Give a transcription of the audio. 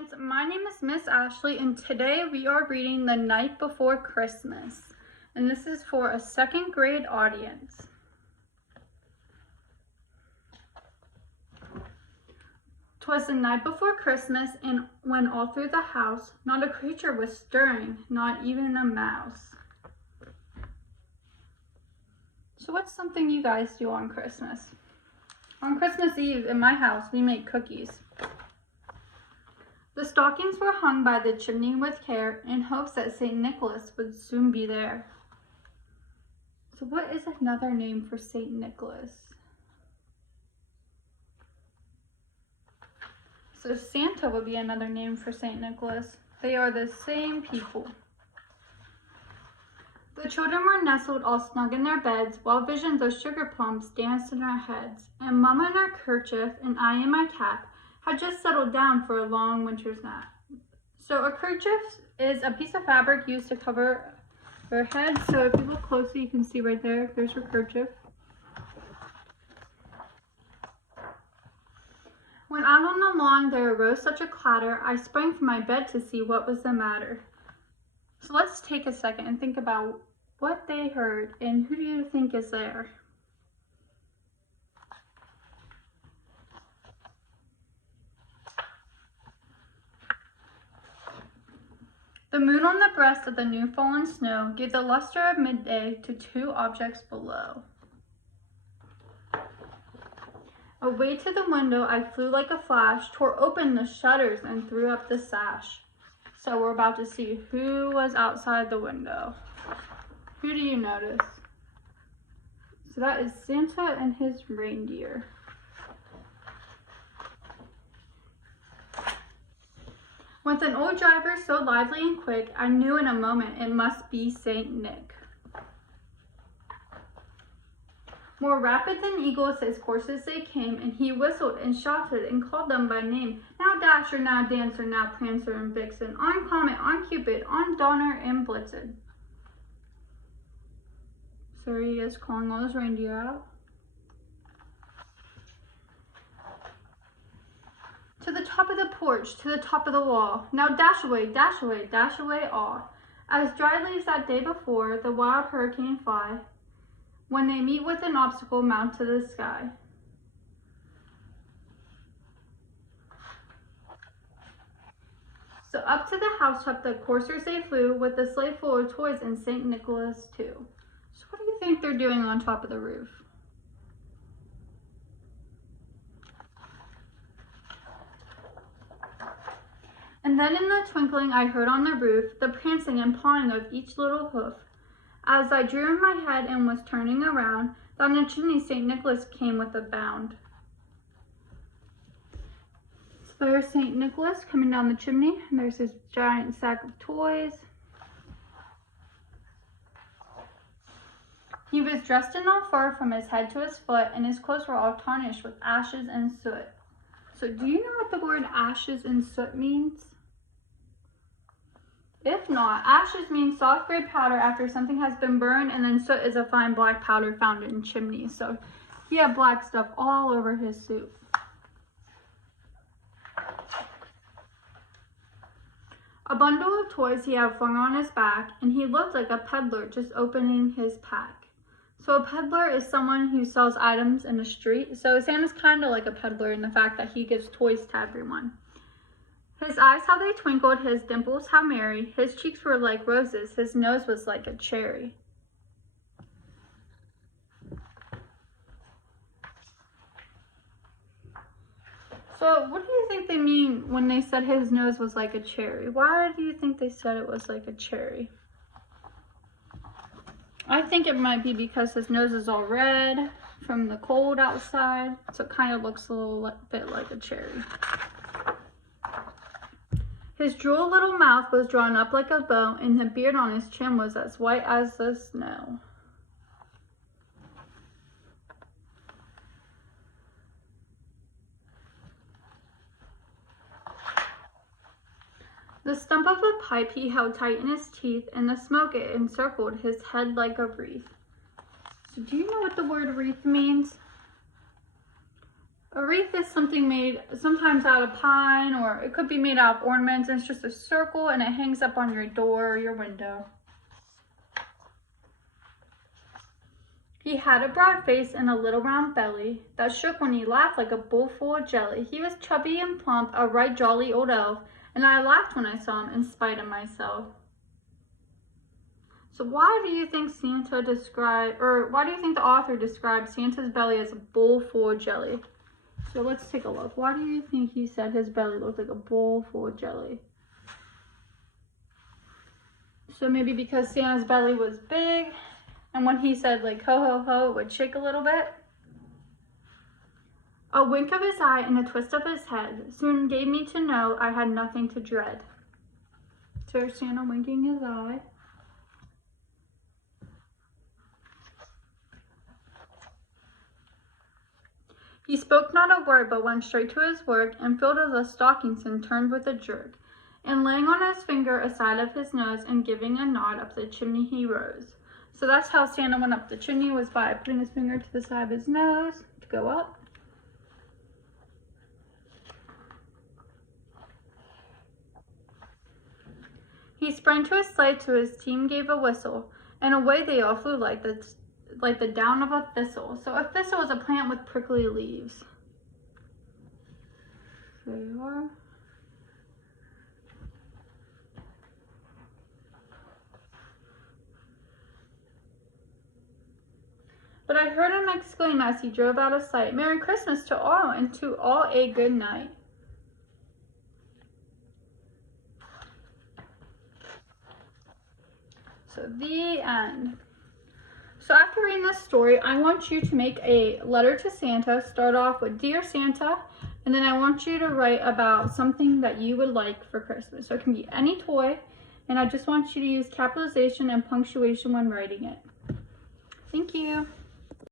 Students, my name is Miss Ashley and today we are reading The Night Before Christmas, and this is for a second grade audience. "'Twas the night before Christmas, and when all through the house not a creature was stirring, not even a mouse." So what's something you guys do on Christmas? On Christmas Eve in my house we make cookies. The stockings were hung by the chimney with care in hopes that St. Nicholas would soon be there. So what is another name for St. Nicholas? So Santa would be another name for St. Nicholas. They are the same people. The children were nestled all snug in their beds, while visions of sugar plums danced in our heads, and Mama in her kerchief and I in my cap had just settled down for a long winter's nap. So a kerchief is a piece of fabric used to cover her head. So if you look closely, you can see right there, there's her kerchief. When out on the lawn there arose such a clatter, I sprang from my bed to see what was the matter. So let's take a second and think about what they heard, and who do you think is there? The moon on the breast of the new fallen snow gave the luster of midday to two objects below. Away to the window I flew like a flash, tore open the shutters and threw up the sash. So we're about to see who was outside the window. Who do you notice? So that is Santa and his reindeer. With an old driver so lively and quick, I knew in a moment it must be Saint Nick. More rapid than eagles his coursers they came, and he whistled and shouted and called them by name. Now Dasher, now Dancer, now Prancer and Vixen, on Comet, on Cupid, on Donner and Blitzen. So he is calling all his reindeer out. To the top of the porch, to the top of the wall. Now dash away, dash away, dash away all. As dry leaves that day before, the wild hurricane fly. When they meet with an obstacle, mount to the sky. So up to the housetop the coursers they flew, with a sleigh full of toys and St. Nicholas too. So what do you think they're doing on top of the roof? And then in the twinkling I heard on the roof the prancing and pawing of each little hoof. As I drew in my head and was turning around, down the chimney St. Nicholas came with a bound. So there's St. Nicholas coming down the chimney, and there's his giant sack of toys. He was dressed in all fur from his head to his foot, and his clothes were all tarnished with ashes and soot. So do you know what the word ashes and soot means? If not, ashes means soft gray powder after something has been burned, and then soot is a fine black powder found in chimneys. So he had black stuff all over his suit. A bundle of toys he had flung on his back, and he looked like a peddler just opening his pack. So a peddler is someone who sells items in the street. So Santa's kind of like a peddler in the fact that he gives toys to everyone. His eyes, how they twinkled, his dimples, how merry. His cheeks were like roses, his nose was like a cherry. So what do you think they mean when they said his nose was like a cherry? Why do you think they said it was like a cherry? I think it might be because his nose is all red from the cold outside, so it kind of looks a little bit like a cherry. His droll little mouth was drawn up like a bow, and the beard on his chin was as white as the snow. The stump of a pipe he held tight in his teeth, and the smoke it encircled his head like a wreath. So do you know what the word wreath means? A wreath is something made sometimes out of pine, or it could be made out of ornaments, and it's just a circle and it hangs up on your door or your window. He had a broad face and a little round belly that shook when he laughed like a bowl full of jelly. He was chubby and plump, a right jolly old elf, and I laughed when I saw him in spite of myself. So why do you think why do you think the author described Santa's belly as a bowl full of jelly? So let's take a look. Why do you think he said his belly looked like a bowl full of jelly? So maybe because Santa's belly was big, and when he said like ho ho ho, it would shake a little bit. A wink of his eye and a twist of his head soon gave me to know I had nothing to dread. So Santa winking his eye. He spoke not a word, but went straight to his work, and filled the stockings and turned with a jerk. And laying on his finger aside of his nose, and giving a nod up the chimney he rose. So that's how Santa went up the chimney, was by putting his finger to the side of his nose to go up. He sprang to his sleigh, to his team gave a whistle, and away they all flew like the down of a thistle. So a thistle is a plant with prickly leaves. There you are. But I heard him exclaim as he drove out of sight, "Merry Christmas to all, and to all a good night." So the end. So after reading this story, I want you to make a letter to Santa. Start off with Dear Santa, and then I want you to write about something that you would like for Christmas. So it can be any toy, and I just want you to use capitalization and punctuation when writing it. Thank you.